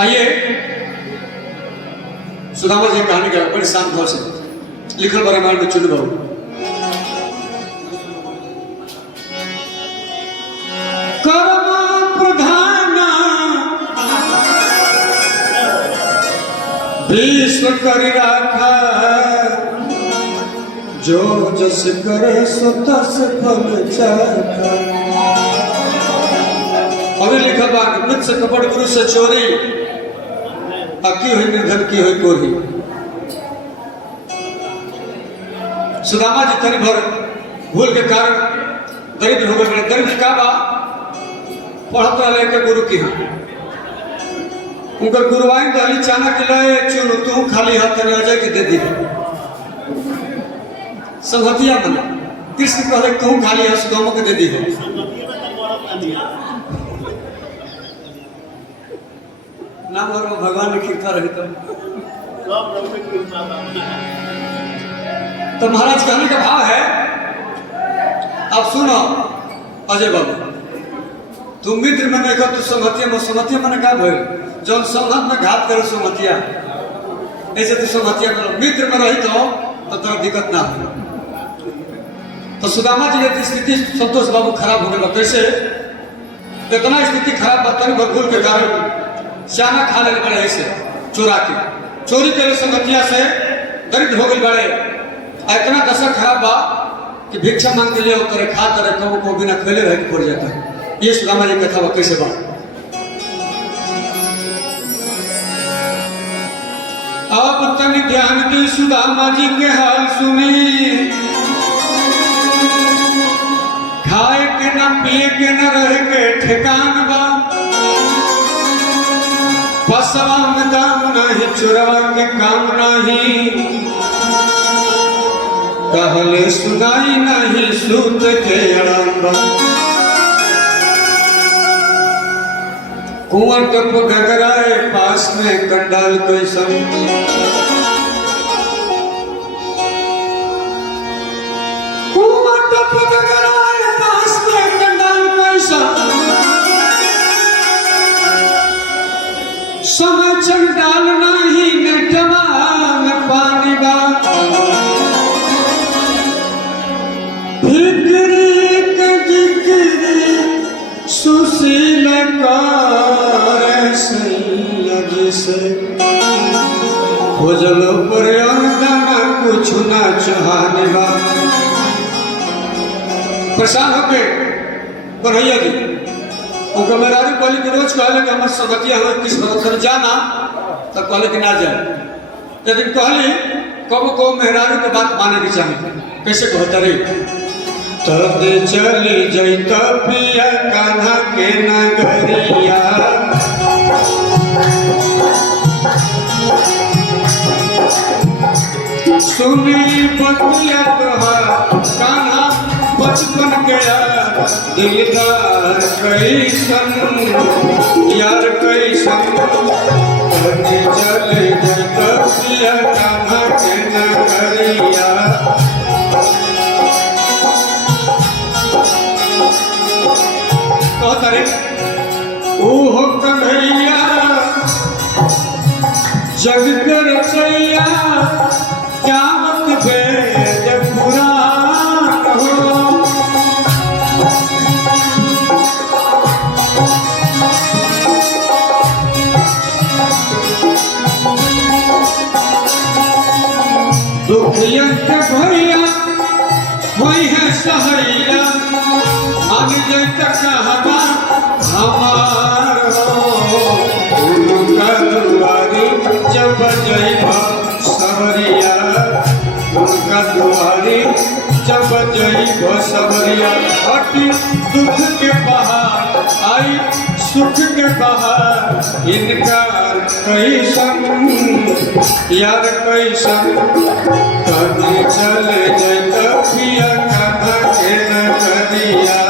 आइए सुदामा जी कहानी का बड़ी शांत भाव से लिखल बड़े मार में चुन बहु कर्म प्रधान विश्व कर राखा जो जस करे सो तस फल चाखा। अभी लिखा बात मृत से कपट गुरु से चोरी अकी हुई निर्धन की हुई कोरी। सुदामा जी तनि भर भूल के कारण दरिद्र हो गए। दरिद्र का बा पढ़त रहे के गुरु की हाँ उनका गुरुवाइन दली चाना के लाए चुनु तू खाली हाथ में अजय के दे दी संगतिया बना कृष्ण कहले तू खाली हाथ सुदामा के दे दी है। नाम और भगवान ने कृपा रही तो महाराज कहने का भाव है। अब सुनो अजय बाबू तुम मित्र में देखो तू संगतिया मैंने क्या भाई जब संगत में घात करो संगतिया ऐसे तू संगतिया करो मित्र में रही तो तेरा दिक्कत ना हो। तो सुदामा जी की स्थिति संतोष बाबू खराब हो गया। कैसे इतना स्थिति खराब बर्तन भूल के कारण चाना खा ले बड़े ऐसे चोरा के चोरी करे संगतिया से दरिद्र हो गई बड़े। इतना दशा खराब बा कि भिक्षा मांग के लिए उतरे खा करे कबो को बिना खेले रह के पड़ जाता है। ये सुदामा जी कथा कैसे बा अब तन ध्यान दे सुदामा जी के हाल सुनी खाए के न पिए के न रह के ठिकान बा पसवा में दाम नहीं चुरवा के काम नहीं कहले सुनाई नहीं सूत के अड़ंबा कुंवर टप गगराए पास में कंडाल कैसन कुंवर टप गगराए पास में कंडाल कैसन समय चल डाल नहीं नेटवा में पानी बा फिक्री के जिक्री सुशील कार से खोजलो पर अंगना कुछ ना चाहने बा। परेशान होके बढ़ैया जी उनका मेहरारू कहली कि रोज कहले कि हमारे संगतिया हमें किस भरोसे जाना तब कहले कि ना जाए। लेकिन कहली कब को मेहरारू के बात माने की चाहिए कैसे कहता रही तब चली जैत पिया कान्हा के नगरिया सुनी बतिया कान्हा बचपन गया दिलदार कैसन यार कैसन चले जैत पिया कान्हा के नगरिया ओह कन्हैया जग के रचैया जावत वेद पुराण हो दुखिया के भैया वही है सहैया मान जे कहवा हमार उनका दुआरी जब जइबा सबरिया उनका दुआरी जब जइबा सबरिया हटी दुख के पहाड़ आई सुख के बहार इनकार कैसन यार कैसन कभी चले जैत पिया कान्हा के नगरिया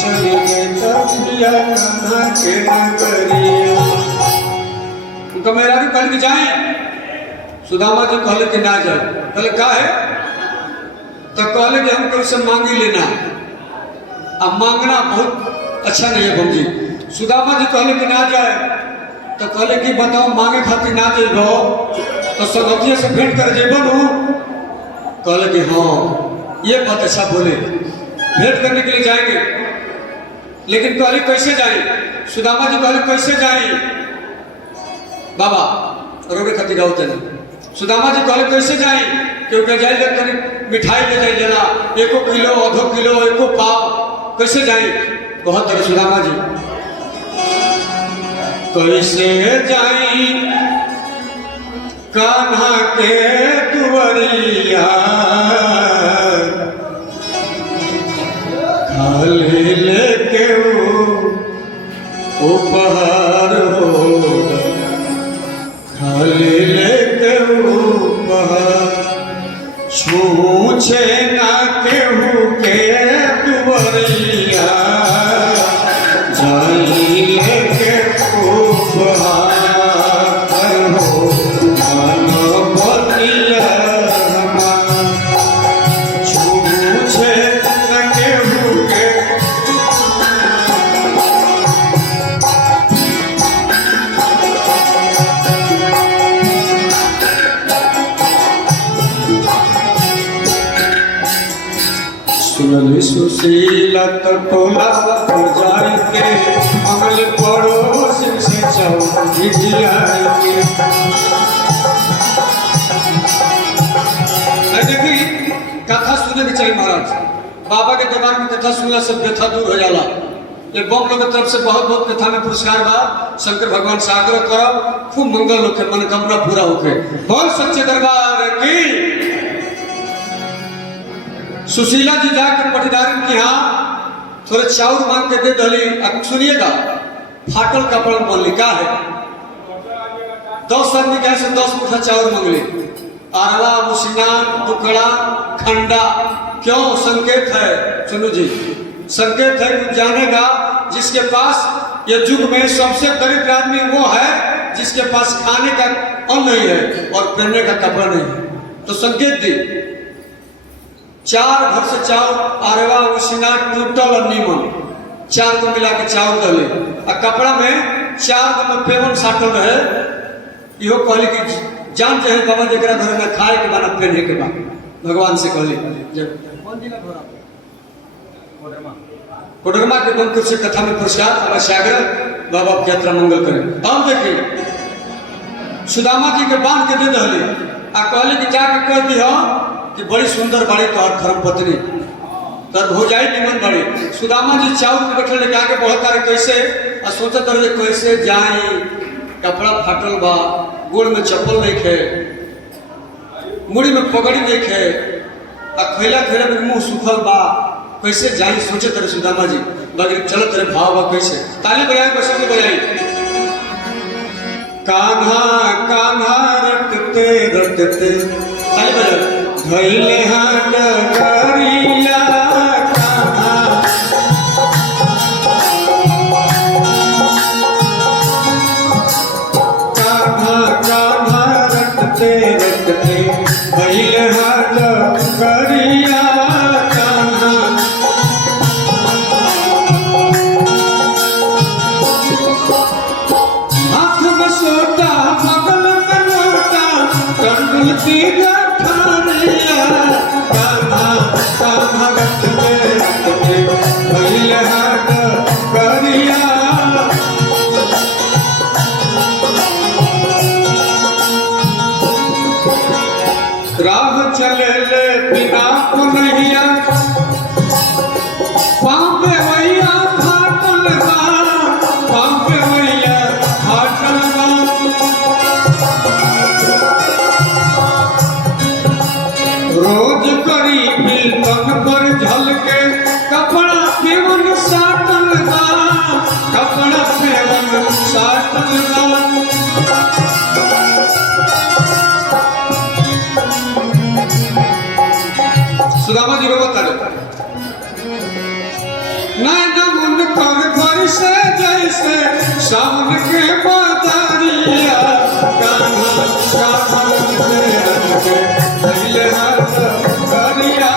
चली जैत पिया कान्हा के नगरिया। उनका मेहरारू कहल के जाए सुदामा जी कहले कि ना जाए कहले का है तो कहले कि हम कैसे मांगी लेना अब मांगना बहुत अच्छा नहीं है बम जी। सुदामा जी कहले कि ना जाए, तो कहले कि बताओ मांगे खातिर ना जेबो तो संगतिया से भेंट कर जेबो नु। कहले कि हाँ ये बात अच्छा बोले, भेंट करने के लिए जाएंगे। लेकिन कहले कैसे जाए? सुदामा जी कहले कैसे जाए बाबा रोबे खातिर गाँव चले। सुदामा जी कहले कैसे जाए? क्योंकि जाए तनी मिठाई ले जाए लेना 1 किलो आधो किलो 1 पाव, कैसे जाए? बहुत तरह सुदामा जी कैसे जाई कान्हा के दुवरिया खाली लेके उपहार हो, खाली लेके उपहार छूछे ना केहू के दुवरिया जाई लेके उपहार हो मनोबतिया छूछे ना केहू के। सुनली सुशीला तो टोला जाए के अमल पड़ोस से चौकी के। देखी कथा सुने के चाहिए महाराज, बाबा के दरबार में कथा सुनला से व्यथा दूर हो जाला। ये बम लोग की तरफ से बहुत बहुत कथा में पुरस्कार बा। शंकर भगवान से आग्रह करो खूब मंगल होके मनोकामना पूरा होके। बोल सच्चे दरबार की। सुशीला जी जाकर पटीदारन के यहाँ थोड़े चाउर मांग के दे दली। अब सुनिएगा फाटल कपड़ा बोली क्या है 10 आदमी कैसे 10 मुठा चाउर मांग ली। आरवा मुसिनान टुकड़ा खंडा क्यों? संकेत है सुनो जी, संकेत है कुछ जानेगा जिसके पास ये युग में सबसे दरिद्र आदमी वो है जिसके पास खाने का अन्न नहीं है और पहनने का कपड़ा नहीं है। तो संकेत दी 4 घर से चाउर आरवा उसिना टूटल और नीमन 4 को मिला के चाउर दले और कपड़ा में 4 को में पेवन साटल रहे। इहो कहली कि जान चाहे बाबा जरा घर में खाए के बाद पहने के बाद भगवान से कहली कौन जिला घोड़ा कोडरमा के बंकुर से कथा में पुरस्कार अवश्याग्रह बाबा की यात्रा मंगल करें। अब देखिए सुदामा जी के बांध के दे दहली आ कहली कि जाके कह दी कि बड़ी सुंदर बाड़ी तो धर्म पत्नी तब हो जाए निमन बड़ी। सुदामा जी चाउर के बैठल लेके आगे बहुत तारे कैसे आ सोचत रहे कैसे जाई, कपड़ा फाटल बा, गोड़ में चप्पल नहीं खे, मुड़ी में पगड़ी नहीं खे आ खैला खैला में मुंह सुखल बा, कैसे जाई सोचे तरह सुदामा जी बगैर चलत रहे भाव बा कैसे। ताली बजाई बसंत बजाई कान्हा कान्हा रटते रटते ताली बजाई धैले हाथ करिया कान्हा कान्हा कान्हा रटते रटते धैले हाथ करिया कान्हा। हाथ में सोटा बगल में लोटा कंडुल की कान्हा कान्हा रटते रटते धैले हाथ करिया। राह चले ले बिना पुनहिया पाँव पे वैया फाटल बा, पाँव पे वैया फाटल बा। रोज करी बिल्कन पर झलके कपड़ा पेवन साटल बा, कपड़ा पेवन साटल बा। सुदामा जी को बता नैन कर घर से जैसे सावन के बदरिया कान्हा कान्हा रटते धैले हाथ करिया।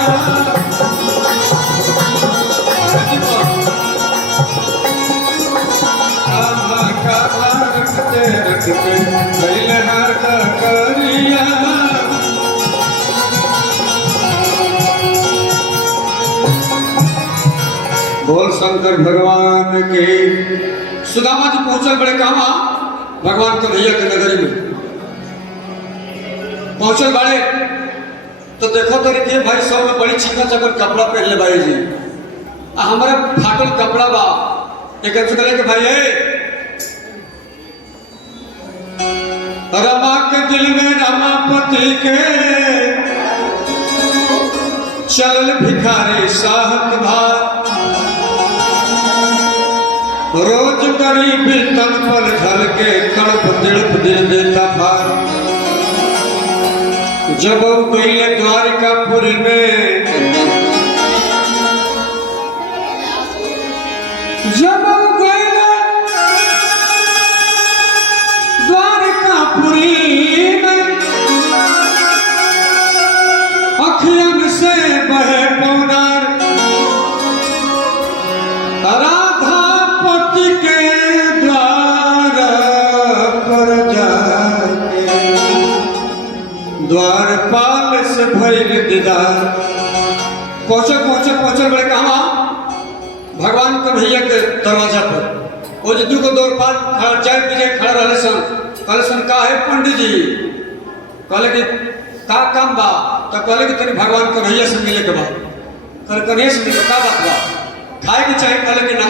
बोल शंकर भगवान के। सुदामा जी पहुंचल बड़े कहा भगवान कन्हैया के नगरी में पहुंचल बड़े तो देखो तो के भाई सब में बड़ी चिकन चकन कपड़ा पहन ले भाई जी हमारे फाटल कपड़ा बा एक कहले के भाई रमा के दिल में रमापति के चलल भिखारी साहत भार रोज गरीबी तन पर ढल के तड़प तिड़प दिल देता भार जब गईले द्वारिकापुरी में जब गईले द्वारिकापुरी में अखियन से बहे पौनार राधापति के द्वार पर जाके द्वारपाल से भइल दीदार पहुंचे बड़े कहा भगवान कन्हैया के दरवाजा पर वो जो दुगो द्वारपाल चाय पीछे खड़ा रहे सन का है पंडित जी कहले कि का काम बा तो कहले कि तेरे भगवान कन्हैया से मिले के बाद कहले कन्हैया से मिले का बात बा खाए की चाहिए कहले कि ना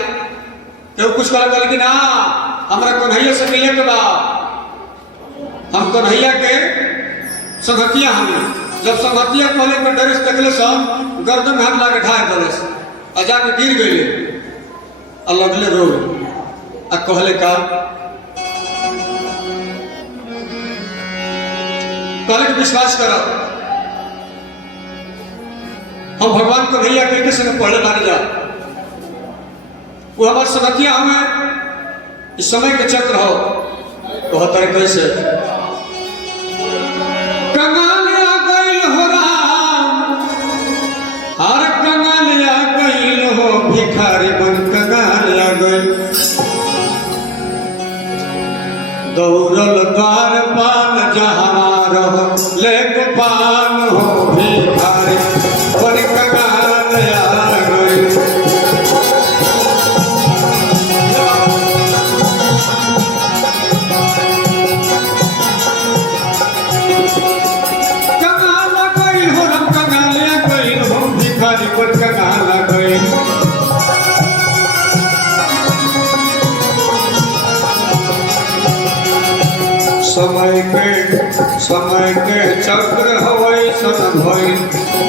केहू कुछ कहले कि ना हमरा कन्हैया से मिले के बाद हम कन्हैया के संगतिया हमें जब संगतिया कहले पर डर से तकले सब गर्दन में हाथ लाके ढाए दले आ जाके गिर गईले आ लगले रो आ कहले का कहले कि विश्वास करो हम भगवान को भैया के संग पढ़े मारे जा वो हमारे संगतिया हमें इस समय के चक्र हो कहते कैसे कंगालिया गईल हो राम हर कंगालिया गईल हो भिखारी बन कंगालिया गईल दौड़ल द्वार पान जहाँ रहो लेक पान हो भिखारी बन कंगालिया गईल समय के चक्र हवई सन भई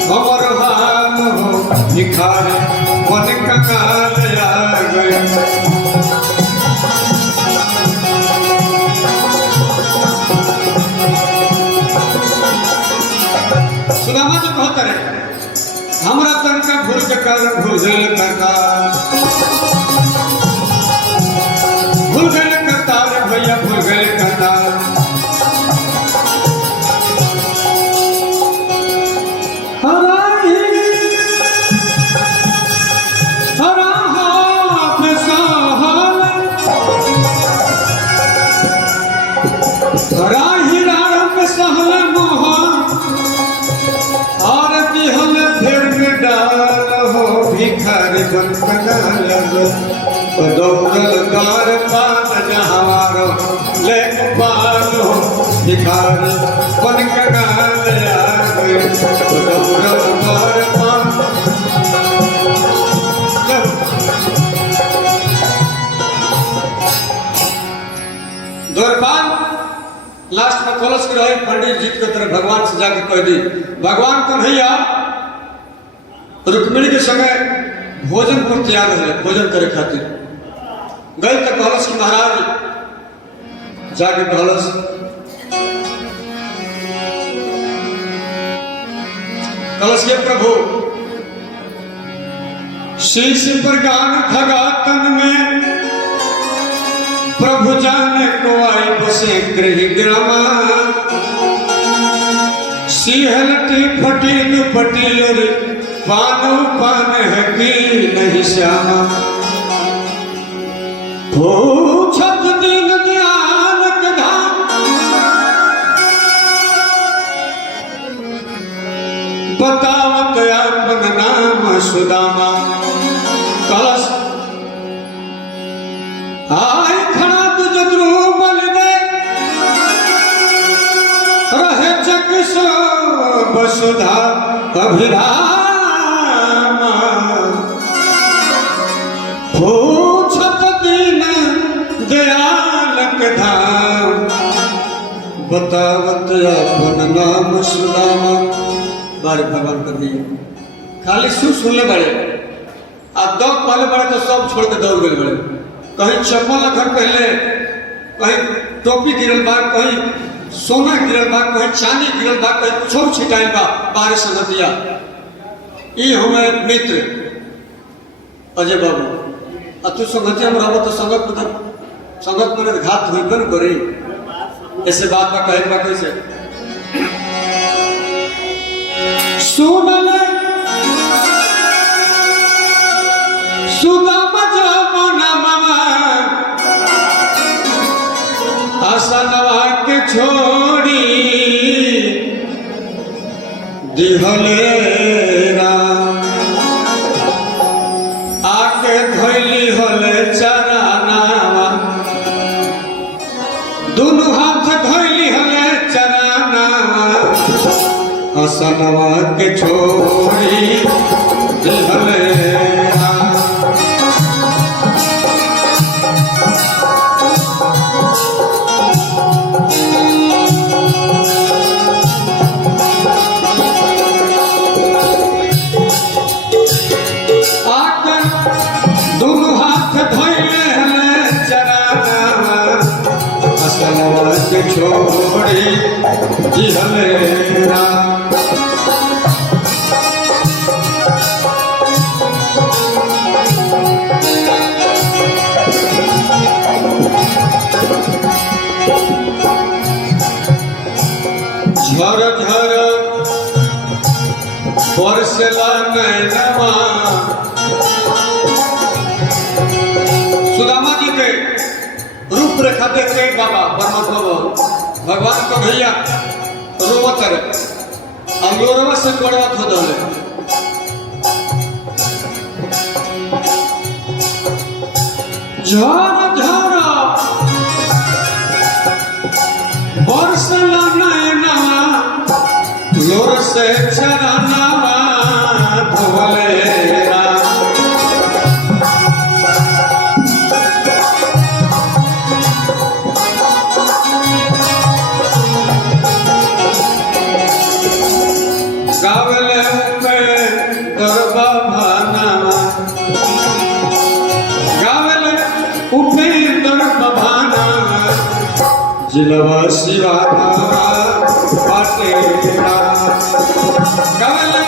हमर हाल हो भिखारी मन कंगाल आ गई सुदामा जी कहते रहे हमरा तनका भूल के कारण भूल गए करतार भैया भूल गए करतार भिखारी बन कंगाल दौड़ल द्वार पान जहाँ ले पान हो भिखारी बन कंगाल दौड़ल द्वार पान द्वारपाल लास्ट में कलश के रहे पंडित जी के तरफ भगवान से जाकर कह दी भगवान कन्हैया रुक्मिणी के समय भोजन पर तैयार रहे भोजन करे खातिर गए तक कहलस कि महाराज जाके कहलस कलश के प्रभु शीश पर गान धगा तन में प्रभु जाने को आई बसे गृह ग्रामा सिहलटी फटी दुपटी पानो पान है कि नहीं श्यामा पूछत दिन ज्ञान के धाम बतावत अपन नाम सुदामा कलश यशो वसुधा अभिराम पूछत दीन दयालक धाम बतावत अपन नाम सुदामा। बारे भगवान कर दिए खाली सुन ले बड़े आ दौड़ पहले बड़े तो सब छोड़ के दौड़ गए बड़े। कहीं चप्पल घर पहले, कहीं टोपी गिरल बा, कहीं सोना गिरल बा, कहीं चांदी गिरल बा, कहीं छोट छिटाइल बा बाहर संगतिया। ई हमें मित्र अजय बाबू आ तू संगतिया में रहो तो संगत में घात हुई बन करी। ऐसे बात बा कहे बा कैसे सुनले सुदामा जमुना मामा आसनवा के छोड़ी दिहले राम आके धैली हले चरानावा दोनों हाथ धैली हले चरानावा आसनवा के छोड़ी दिहले राम। दोनों हाथ धोइले हले चरानावा आसनवा के छोड़ी दिहले राम। झर झर बरसला नैनवा सुदामा जी के रूप रेखा देखे बाबा परमात्मा भगवान को भैया रोवत रे और लोरवा से पड़वत हो दले। झर झर बरसला नैनवा लोर से चरनावा धोले राम। गावले में गरबा भानावा गावले उपेंद्र भानावा जिलवा शिवा पाटेरा गावले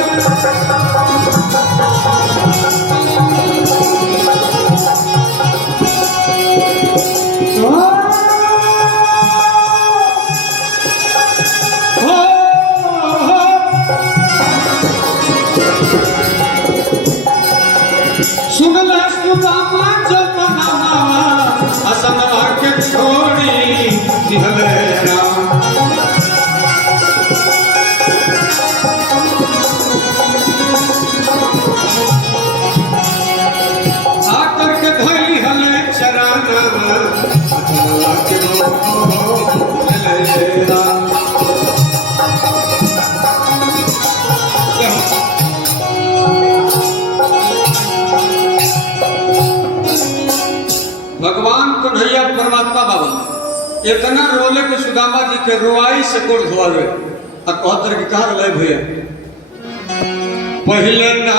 सुनले सुदामा जमुना मामा आसनवा के छोड़ी दिहले राम। आकर के धैली हले चरानावा आसनवा के छोड़ी राम। भगवान कन्हैया परमात्मा बाबा इतना रोले के सुदामा जी के रोआई से कोड़ धोआवे और कहत रहे कि कहाँ लय भैया पहले ना